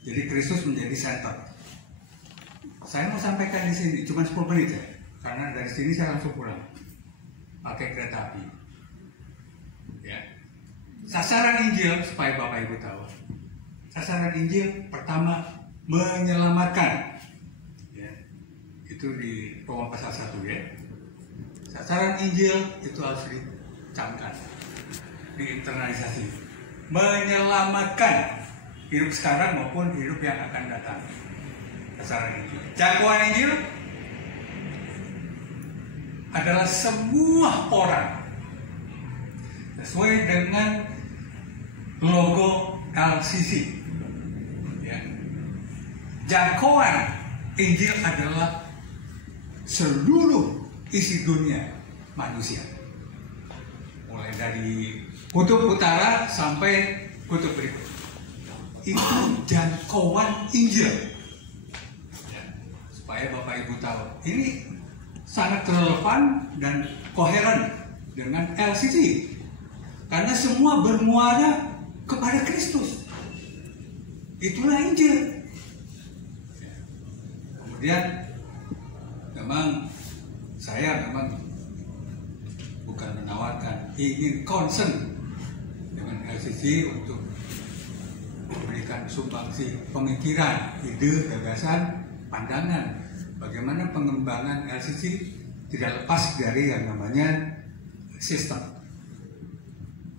Jadi Kristus menjadi center. Saya mau sampaikan di sini cuma 10 menit ya, karena dari sini saya langsung pulang pakai kereta api. Ya. Sasaran Injil supaya Bapak Ibu tahu. Sasaran Injil pertama menyelamatkan. Ya. Itu di Roma pasal 1 ya. Sasaran Injil itu harus dicamkan, diinternalisasi, menyelamatkan hidup sekarang maupun hidup yang akan datang. Sasaran Injil. Jangkauan Injil adalah semua orang sesuai dengan logo LCC. Ya. Jangkauan Injil adalah seluruh isi dunia manusia, mulai dari kutub utara sampai kutub berikut. Itu jangkauan Injil. Ya, supaya Bapak Ibu tahu, ini sangat relevan dan koheren dengan LCC, karena semua bermuara kepada Kristus. Itulah Injil. Ya. Kemudian memang saya bukan menawarkan, ingin concern dengan LCC untuk memberikan sumbangsi pemikiran, ide, gagasan, pandangan bagaimana pengembangan LCC tidak lepas dari yang namanya sistem.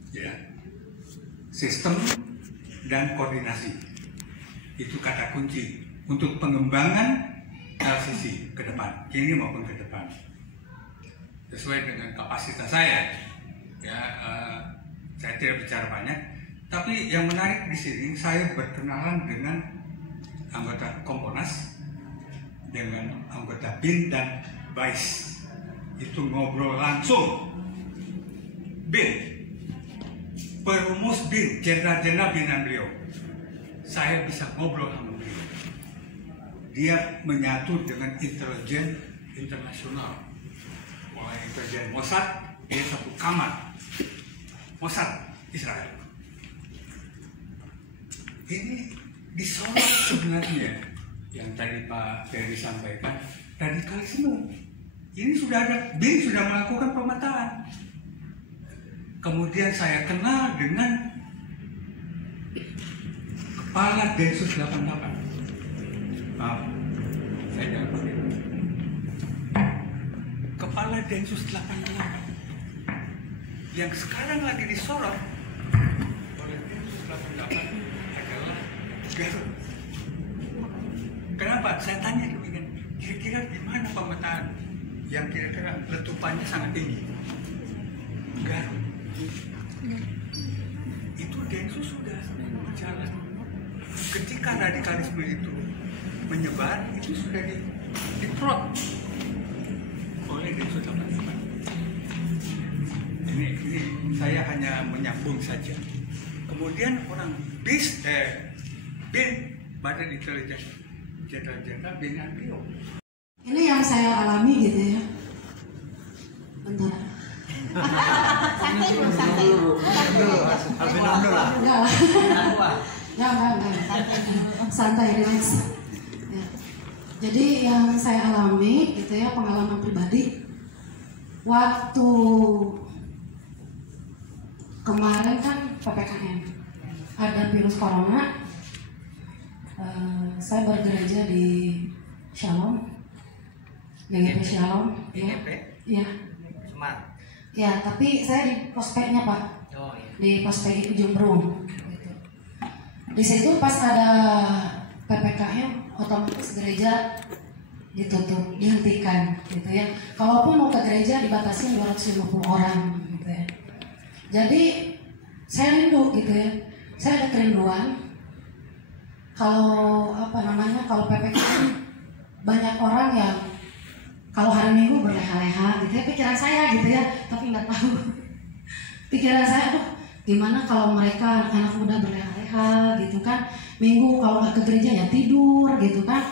Ya. Sistem dan koordinasi. Itu kata kunci untuk pengembangan LCC ke depan, kini maupun ke depan. Sesuai dengan kapasitas saya, ya, saya tidak bicara banyak. Tapi yang menarik di sini, saya berkenalan dengan anggota Komponas, dengan anggota BIN dan BAIS. Itu ngobrol langsung. BIN, perumus BIN, jenderal-jenderal BIN beliau. Saya bisa ngobrol sama beliau. Dia menyatu dengan intelijen internasional. Mulai intelijen Mossad, dia satu kamar. Mossad Israel. Ini disorot sebenarnya yang tadi Pak Ferry sampaikan, radikalisme. Ini sudah ada, BIN sudah melakukan pemetaan. Kemudian saya kenal dengan Kepala Densus 88. Maaf, saya jangan pakai. Kepala Densus 88 yang sekarang lagi disorot oleh Densus 88 adalah Garut. Kenapa? Saya tanya demikian. Kira-kira di mana pemetaan yang kira-kira letupannya sangat tinggi? Garut. Itu Densus sudah berjalan. Ketika radikalisme itu menyebar, itu sudah diprot oleh Densus 88. Ini saya hanya menyambung saja. Kemudian orang BIN, Badan Intelijen Jenderal BIN beliau. Ini yang saya alami gitu ya. Bentar. Santai dulu. Santai, relax. Ya. Jadi yang saya alami gitu ya, pengalaman pribadi. Waktu kemarin kan PPKM, ada virus corona. Saya bergereja di Shalom, GGP Shalom. Ya. Ya, tapi saya di Pospeknya Pak. Oh, iya. Di Pospek Ujung Berung. Gitu. Di situ pas ada PPKM, otomatis gereja ditutup, dihentikan, gitu ya. Kalaupun mau ke gereja dibatasi 250 orang, gitu ya. Jadi saya rindu, gitu ya. Saya ada kerinduan. Kalau kalau PPKM banyak orang yang kalau hari Minggu berleha-leha gitu ya, pikiran saya gitu ya, tapi nggak tahu. Pikiran saya, aduh, gimana kalau mereka anak muda berleha-leha gitu kan, Minggu kalau nggak ke gereja ya tidur gitu kan.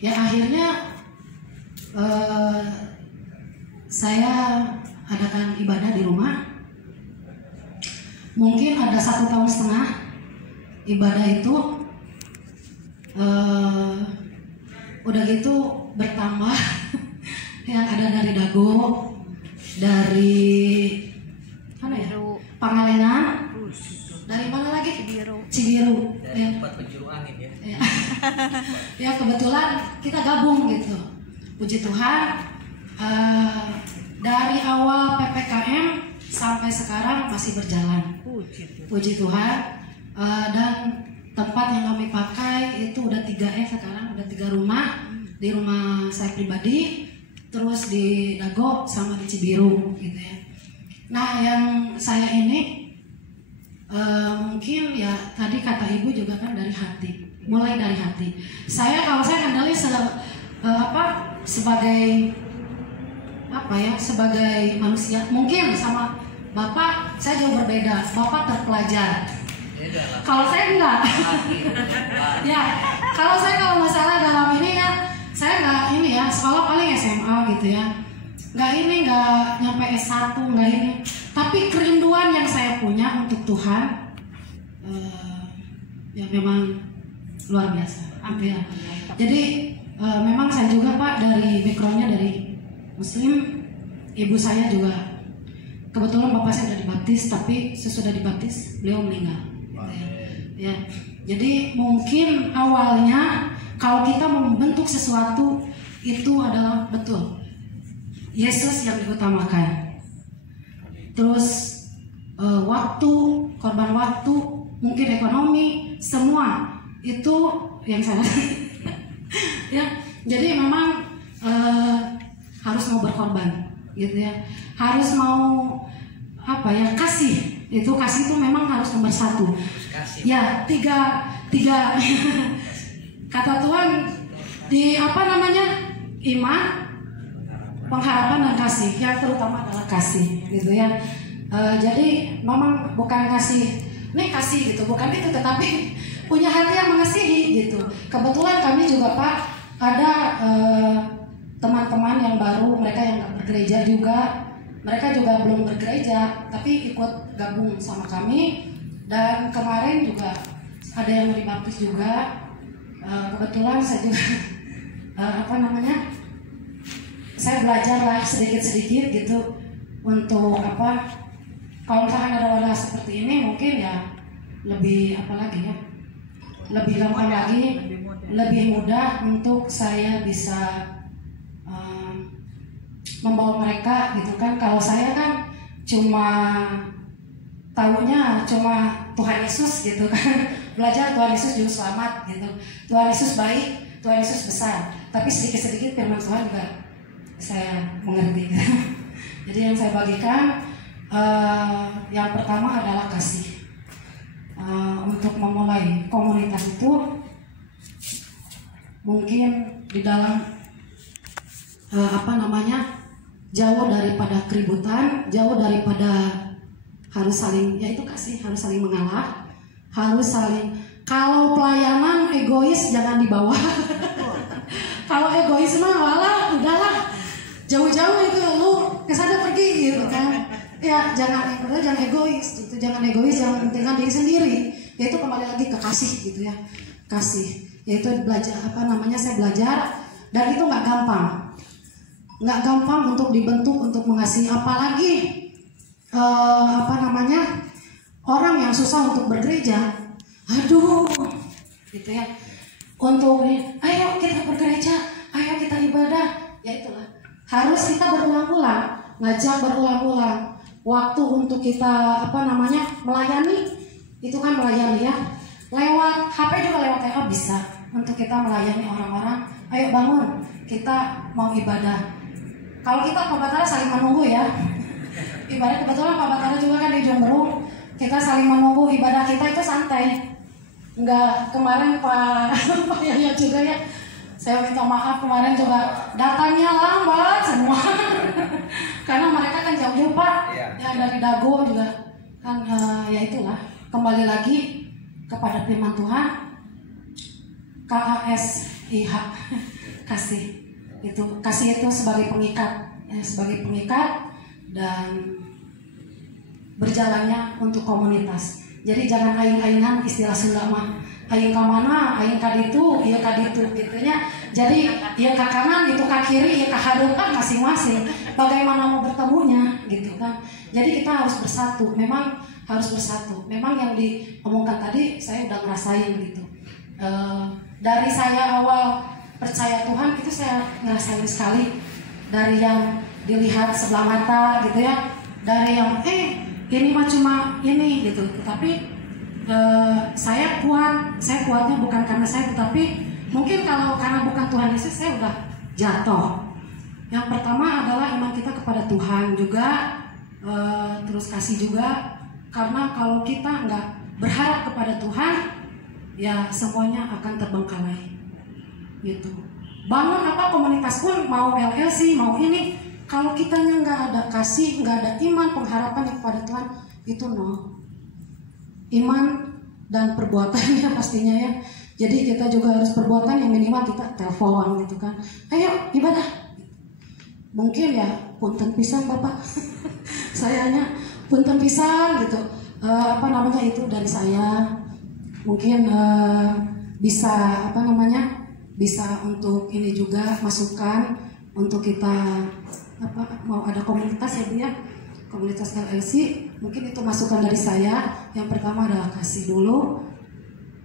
Ya akhirnya saya adakan ibadah di rumah. Mungkin ada 1,5 tahun ibadah itu Udah gitu bertambah yang ada dari Dago, dari mana ya? Pangalengan, dari mana lagi? Cibiru. Dari tempat penjuru angin ya. Ya kebetulan kita gabung gitu. Puji Tuhan, dari awal PPKM sampai sekarang masih berjalan. Puji Tuhan. Dan tempat yang kami pakai itu udah 3 sekarang, udah 3 rumah. Di rumah saya pribadi, terus di Dago sama di Cibiru gitu ya. Nah yang saya ini mungkin ya tadi kata ibu juga kan dari hati, mulai dari hati. Kalau saya kendali sebagai apa ya, sebagai manusia mungkin sama bapak saya jauh berbeda. Bapak terpelajar, kalau saya enggak. Ya kalau masalah dalam ini ya saya enggak ini ya, sekolah paling SMA gitu ya, nggak nyampe S1, nggak ini. Tapi kerinduan yang saya punya untuk Tuhan ya memang luar biasa. Ya. Jadi memang saya juga Pak dari backgroundnya dari Muslim, ibu saya juga kebetulan bapak saya sudah dibaptis, tapi sesudah dibaptis beliau meninggal. Ya. Jadi mungkin awalnya kalau kita membentuk sesuatu itu adalah betul Yesus yang diutamakan. Terus waktu, korban waktu, mungkin ekonomi, semua itu yang saya ya. Jadi memang harus mau berkorban gitu ya. Harus mau apa ya, kasih. Kasih itu memang harus nomor 1. Ya, tiga kata Tuhan di apa namanya, iman, pengharapan dan kasih. Yang terutama adalah kasih gitu ya. Jadi memang bukan kasih gitu, bukan itu, tetapi punya hati yang mengasihi gitu. Kebetulan kami juga Pak ada teman-teman yang baru, mereka yang nggak bergereja juga, mereka juga belum bergereja tapi ikut gabung sama kami. Dan kemarin juga ada yang dibaptis juga. Kebetulan saya juga saya belajar lah sedikit-sedikit gitu untuk apa. Kalau misalkan ada wadah seperti ini mungkin ya lebih lebih gampang lagi, lebih mudah untuk saya bisa membawa mereka gitu kan. Kalau saya kan tahunya cuma Tuhan Yesus gitu kan. Belajar Tuhan Yesus juru selamat gitu, Tuhan Yesus baik, Tuhan Yesus besar. Tapi sedikit-sedikit firman Tuhan juga saya mengerti gitu. Jadi yang saya bagikan yang pertama adalah kasih. Untuk memulai komunitas itu mungkin di dalam jauh daripada keributan, jauh daripada harus saling, yaitu kasih, harus saling mengalah, harus saling. Kalau pelayanan egois jangan dibawa. Kalau egois mah udahlah jauh-jauh itu lu kesana pergi gitu kan. Ya jangan egois gitu, jangan mementingkan diri sendiri. Yaitu kembali lagi ke kasih gitu ya, kasih. Yaitu belajar saya belajar, dan itu nggak gampang untuk dibentuk untuk mengasihi, apalagi orang yang susah untuk bergereja. Aduh gitu ya, untuk ayo kita bergereja, ayo kita ibadah, ya itulah harus kita berulang-ulang, ngajak berulang-ulang. Waktu untuk kita melayani, itu kan melayani ya, lewat HP juga, lewat WA bisa untuk kita melayani orang-orang. Ayo bangun, kita mau ibadah. Kalau kita Pak Batara saling menunggu ya, ibadah. Kebetulan Pak Batara juga kan di Jombang, kita saling menunggu, ibadah kita itu santai. Enggak, kemarin Pak Yahya juga ya, saya minta maaf kemarin juga datangnya lambat semua. Karena mereka kan jauh-jauh Pak, yang dari Dago juga kan. Ya itulah, kembali lagi kepada firman Tuhan, KASIH, kasih. Kasih itu sebagai pengikat, dan berjalannya untuk komunitas. Jadi jangan aing-aingan, istilah Sunda mah, aing ka mana, aing ka ditu, ieu ka ditu gitunya. Jadi ieu ka kanan, gitu ka kiri, ieu ka hadeup kan masing-masing. Bagaimana mau bertemunya gitu kan. Jadi kita harus bersatu. Memang harus bersatu. Memang yang diomongkan tadi saya udah ngerasain gitu. Dari saya awal percaya Tuhan itu saya ngerasain sekali. Dari yang dilihat sebelah mata gitu ya. Dari yang ini mah cuma ini gitu. Tapi saya kuatnya bukan karena saya, tetapi mungkin kalau karena bukan Tuhan Yesus saya udah jatuh. Yang pertama adalah iman kita kepada Tuhan juga, terus kasih juga. Karena kalau kita nggak berharap kepada Tuhan, ya semuanya akan terbengkalai gitu. Bangun apa komunitas pun, mau LLC mau ini, kalau kitanya nggak ada kasih, nggak ada iman, pengharapan kepada Tuhan, itu iman dan perbuatannya pastinya ya. Jadi kita juga harus perbuatan yang minimal kita telepon gitu kan. Ayo ibadah. Mungkin ya punten pisan Bapak. Sayanya punten pisan gitu. Itu dari saya. Mungkin bisa bisa untuk ini juga masukan untuk kita mau ada komunitas ya Bu ya. Komunitas LLC, mungkin itu masukan dari saya. Yang pertama adalah kasih dulu,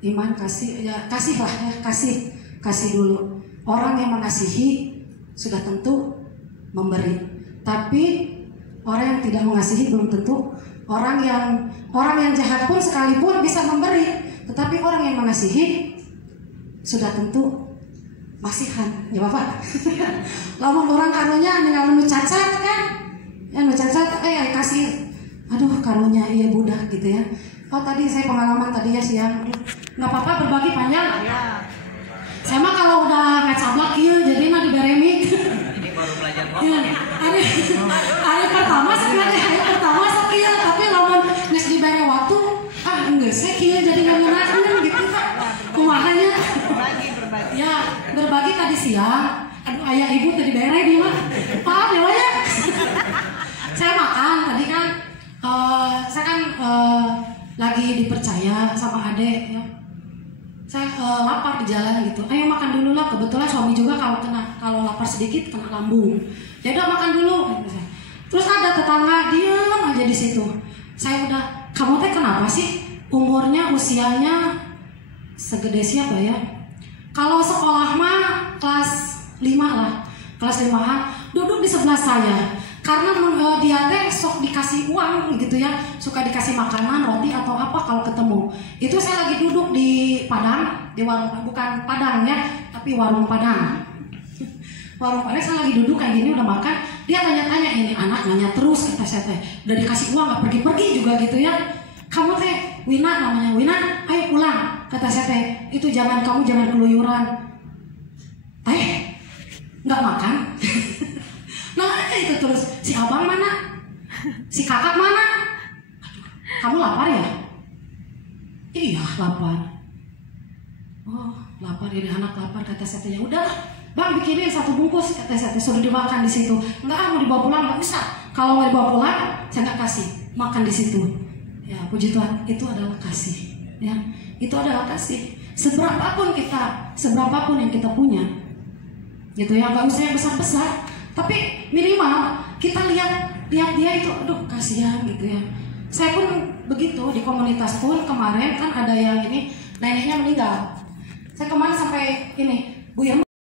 iman, kasih, ya kasihlah ya, kasih dulu. Orang yang mengasihi sudah tentu memberi, tapi orang yang tidak mengasihi belum tentu. Orang yang jahat pun sekalipun bisa memberi, tetapi orang yang mengasihi sudah tentu masihan, ya Bapak. Lamun orang karunya ninggal nu cacat kan? Ya nu cacat, kasih, aduh karunya iya budak gitu ya. Oh tadi saya pengalaman tadi ya siang, nggak apa-apa berbagi panjang. Ya. Saya mah kalau udah ngacablak iya, jadi mah diberemik. Ini baru belajar ya, hari pertama sekian, tapi lamun nges dibere waktu, enggak sih kia jadi ngenakan gitu Pak. Kumahanya. Berbagi. Ya berbagi tadi siang. Aduh ayah ibu tadi bere dia mah. Maaf ya ya. Saya makan tadi kan, saya kan lagi dipercaya sama adek ya. Saya lapar di jalan gitu. Ayo makan dulu lah. Kebetulan suami juga kalau lapar sedikit kena lambung. Ya udah makan dulu. Terus ada tetangga diam aja di situ. Saya udah, kamu teh kenapa sih? Usianya segede siapa ya? Kalau sekolah mah kelas 5 lah, kelas 5-an duduk di sebelah saya. Karena dia teh sok dikasih uang gitu ya, suka dikasih makanan, roti atau apa kalau ketemu. Itu saya lagi duduk di Padang, di warung, bukan Padang ya, tapi warung Padang. Warung Padang saya lagi duduk kayak gini udah makan, dia tanya-tanya, ini anak nanya terus kata saya teh, udah dikasih uang nggak pergi-pergi juga gitu ya. Kamu teh Wina namanya, Wina, ayo pulang kata saya teh, itu kamu jangan keluyuran. Teh nggak makan. Nah itu terus, si abang mana? Si kakak mana? Kamu lapar ya? Iya lapar. Oh lapar, ini anak lapar kata saya. Ya udah bang bikinin 1 bungkus kata saya, suruh dimakan di situ. Enggak mau dibawa pulang nggak bisa. Kalau mau dibawa pulang saya nggak kasih, makan di situ. Ya puji Tuhan, itu adalah kasih. Ya itu adalah kasih. Seberapapun yang kita punya, gitu ya, nggak usah yang besar-besar. Tapi minimal kita lihat dia itu, aduh kasihan gitu ya. Saya pun begitu di komunitas pun kemarin kan ada yang ini neneknya meninggal. Saya kemarin sampai ini, Bu Irma